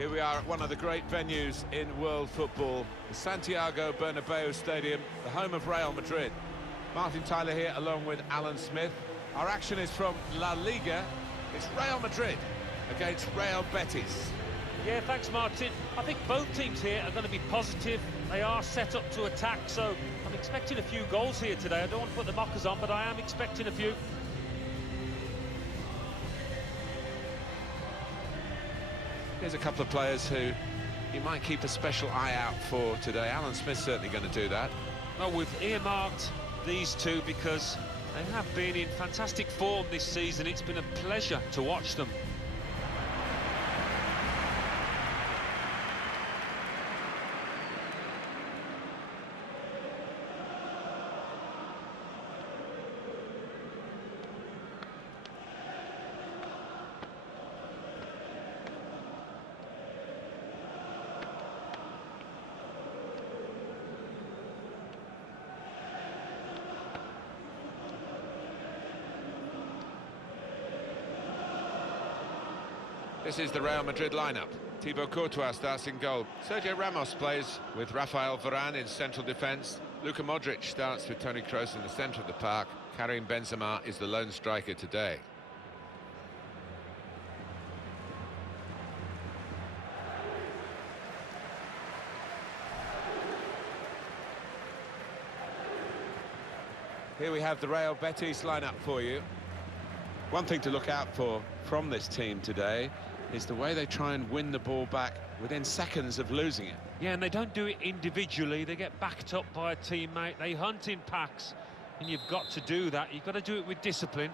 Here we are at one of the great venues in world football, the Santiago Bernabeu Stadium, the home of Real Madrid. Martin Tyler here along with Alan Smith. Our action is from La Liga. It's Real Madrid against Real Betis. Yeah, thanks, Martin. I think both teams here are going to be positive. They are set up to attack, so I'm expecting a few goals here today. I don't want to put the mockers on, but I am expecting a few. Here's a couple of players who you might keep a special eye out for today. Alan Smith's certainly going to do that. Well, we've earmarked these two because they have been in fantastic form this season. It's been a pleasure to watch them. This is the Real Madrid lineup. Thibaut Courtois starts in goal. Sergio Ramos plays with Rafael Varane in central defence. Luka Modric starts with Toni Kroos in the centre of the park. Karim Benzema is the lone striker today. Here we have the Real Betis lineup for you. One thing to look out for from this team today is the way they try and win the ball back within seconds of losing it. Yeah, and they don't do it individually. They get backed up by a teammate. They hunt in packs, and you've got to do that. You've got to do it with discipline.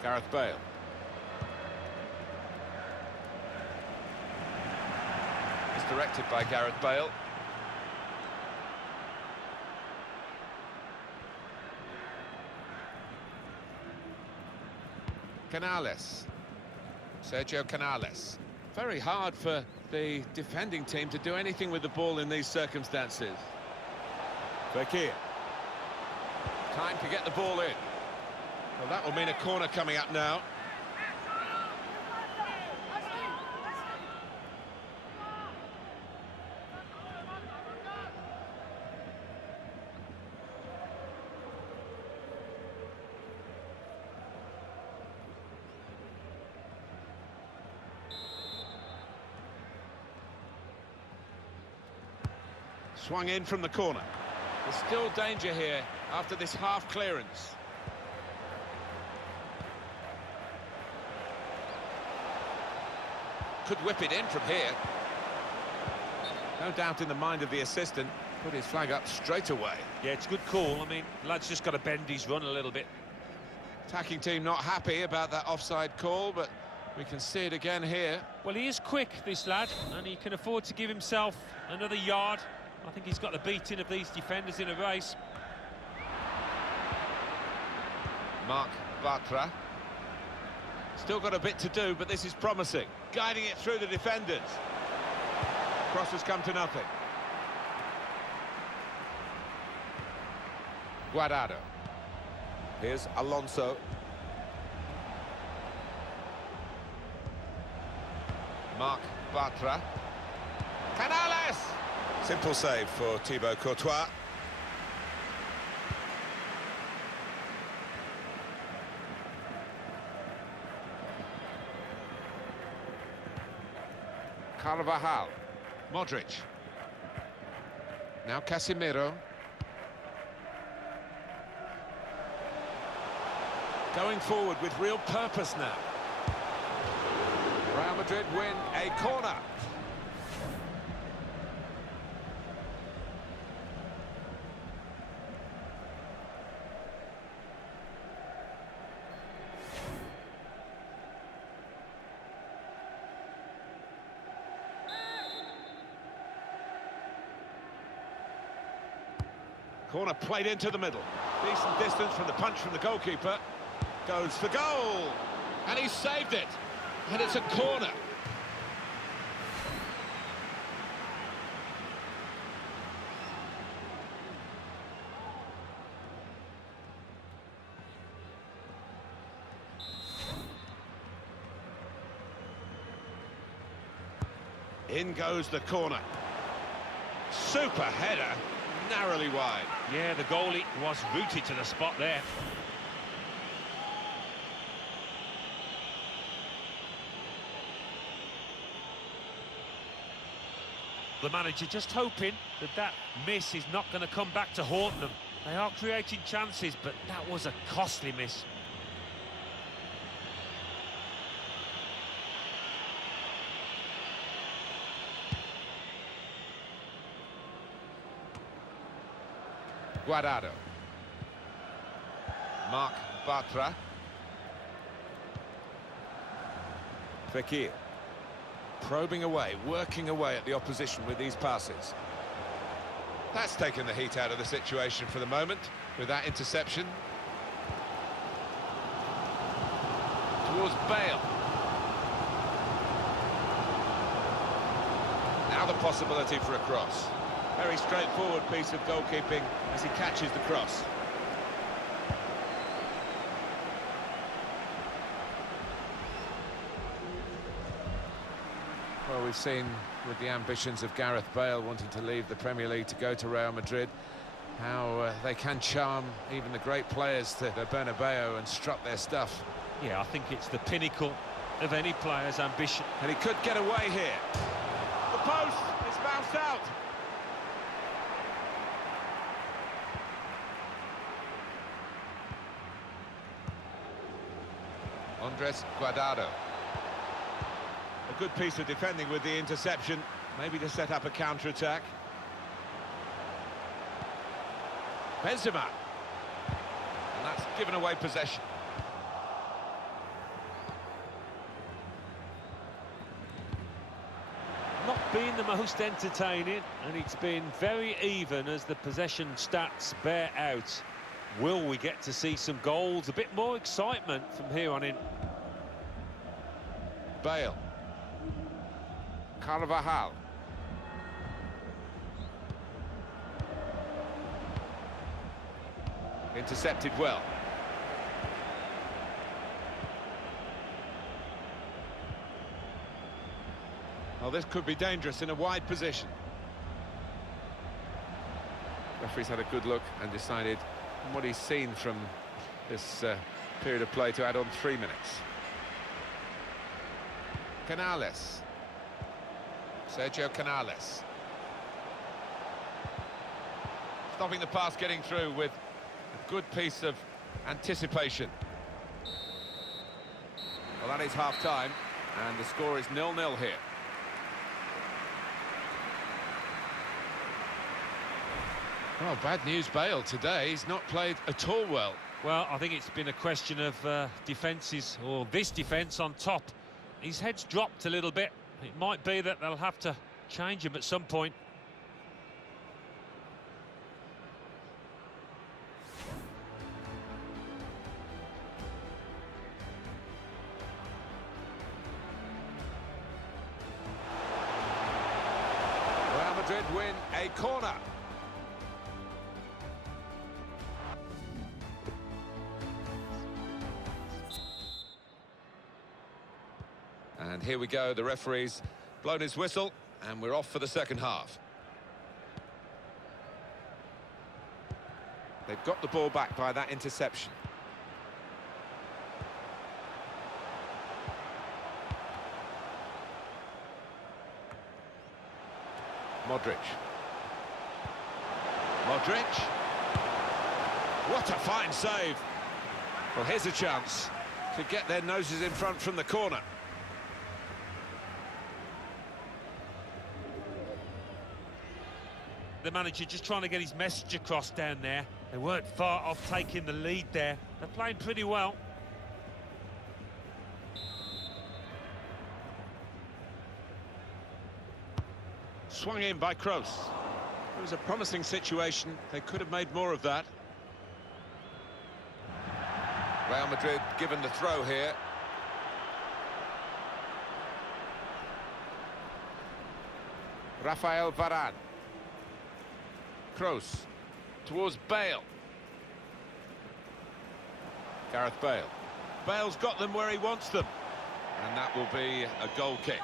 Gareth Bale. It's directed by Gareth Bale. Canales. Sergio Canales. Very hard for the defending team to do anything with the ball in these circumstances. Fekir. Time to get the ball in. Well, that will mean a corner coming up now. Swung in from the corner. There's still danger here after this half clearance. Could whip it in from here. No doubt in the mind of the assistant. Put his flag up straight away. Yeah, it's a good call. I mean, lad's just got to bend his run a little bit. Attacking team not happy about that offside call, but we can see it again here. Well, he is quick, this lad, and he can afford to give himself another yard. I think he's got the beating of these defenders in a race. Marc Bartra. Still got a bit to do, but this is promising. Guiding it through the defenders. Cross has come to nothing. Guardado. Here's Alonso. Marc Bartra. Canales! Simple save for Thibaut Courtois. Carvajal. Modric. Now Casemiro. Going forward with real purpose now. Real Madrid win a corner. Corner played into the middle. Decent distance from the punch from the goalkeeper. Goes for goal. And he saved it. And it's a corner. In goes the corner. Super header, narrowly wide. Yeah, the goalie was rooted to the spot there. The manager just hoping that that miss is not going to come back to haunt them. They are creating chances, but that was a costly miss. Guardado. Marc Bartra. Fekir. Probing away, working away at the opposition with these passes. That's taken the heat out of the situation for the moment with that interception. Towards Bale. Now the possibility for a cross. Very straightforward piece of goalkeeping as he catches the cross. Well, we've seen with the ambitions of Gareth Bale wanting to leave the Premier League to go to Real Madrid, how they can charm even the great players to the Bernabeu and strut their stuff. Yeah, I think it's the pinnacle of any player's ambition. And he could get away here. The post is bounced out. Andres Guardado. A good piece of defending with the interception, maybe to set up a counter-attack. Benzema. And that's given away possession. Not been the most entertaining, and it's been very even as the possession stats bear out. Will we get to see some goals, a bit more excitement from here on in? Bale. Carvajal. Intercepted well. Well, this could be dangerous in a wide position. Referee's had a good look and decided on what he's seen from this period of play to add on 3 minutes. Canales. Sergio Canales. Stopping the pass getting through with a good piece of anticipation. Well, that is half-time, and the score is 0-0 here. Well, bad news, Bale, today. He's not played at all well. Well, I think it's been a question of defences, or this defence on top. His head's dropped a little bit. It might be that they'll have to change him at some point. Real Madrid win a corner. And here we go, the referee's blown his whistle, and we're off for the second half. They've got the ball back by that interception. Modric. Modric. What a fine save. Well, here's a chance to get their noses in front from the corner. The manager just trying to get his message across down there. They weren't far off taking the lead there. They're playing pretty well. Swung in by Kroos. It was a promising situation. They could have made more of that. Real Madrid given the throw here. Rafael Varane. Kroos towards Bale. Gareth Bale. Bale's got them where he wants them. And that will be a goal kick.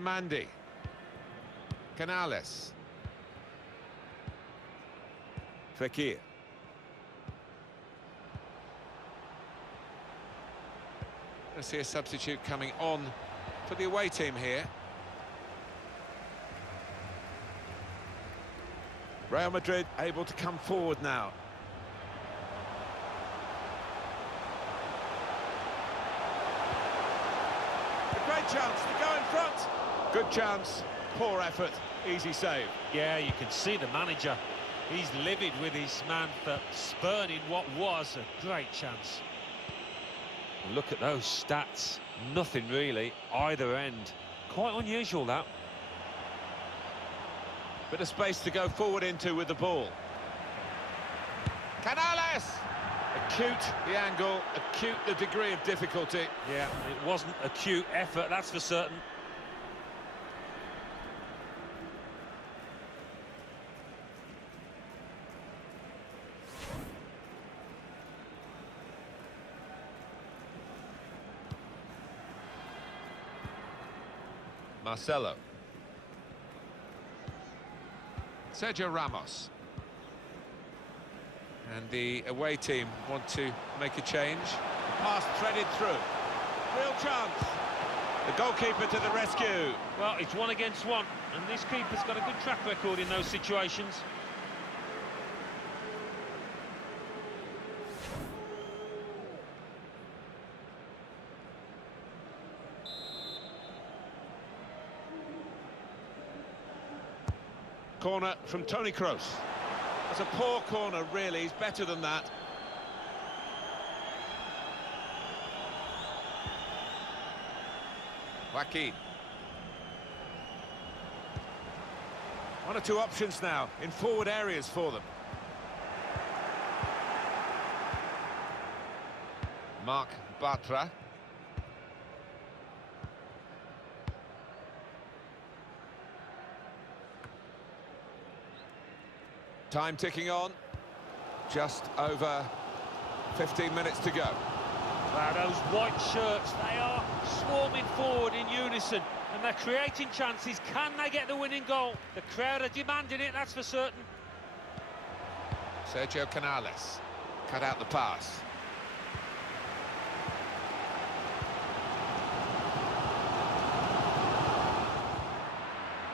Mandi. Canales. Fekir. I see a substitute coming on for the away team here. Real Madrid able to come forward now. A great chance to go in front. Good chance, poor effort, easy save. Yeah, you can see the manager. He's livid with his man for spurning what was a great chance. Look at those stats. Nothing really, either end. Quite unusual, that. Bit of space to go forward into with the ball. Canales! Acute the angle, acute the degree of difficulty. Yeah, it wasn't acute effort, that's for certain. Marcelo. Sergio Ramos. And the away team want to make a change. The pass threaded through. Real chance. The goalkeeper to the rescue. Well, it's 1 against 1, and this keeper's got a good track record in those situations. Corner from Toni Kroos. It's a poor corner, really. He's better than that. Joaquin. 1 or 2 options now in forward areas for them. Marc Bartra. Time ticking on. Just over 15 minutes to go. Wow, those white shirts, they are swarming forward in unison, and they're creating chances. Can they get the winning goal? The crowd are demanding it, that's for certain. Sergio Canales cut out the pass.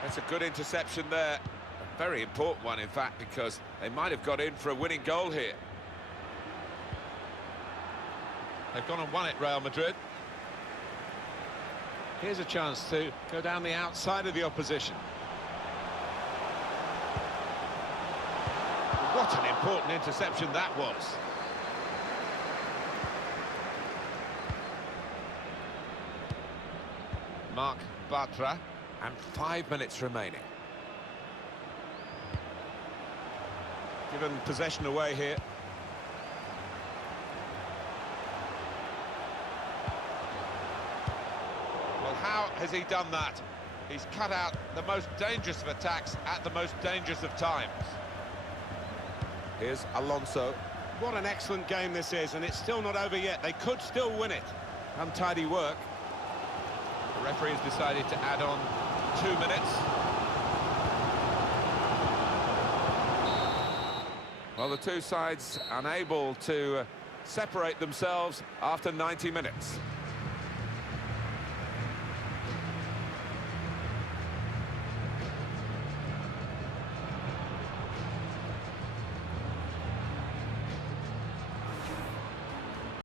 That's a good interception there. A very important one, in fact, because they might have got in for a winning goal here. They've gone and won it, Real Madrid. Here's a chance to go down the outside of the opposition. What an important interception that was. Marc Bartra, and 5 minutes remaining. Given possession away here. Well, how has he done that? He's cut out the most dangerous of attacks at the most dangerous of times. Here's Alonso. What an excellent game this is, and it's still not over yet. They could still win it. Untidy work. The referee has decided to add on 2 minutes. Well, the two sides unable to separate themselves after 90 minutes.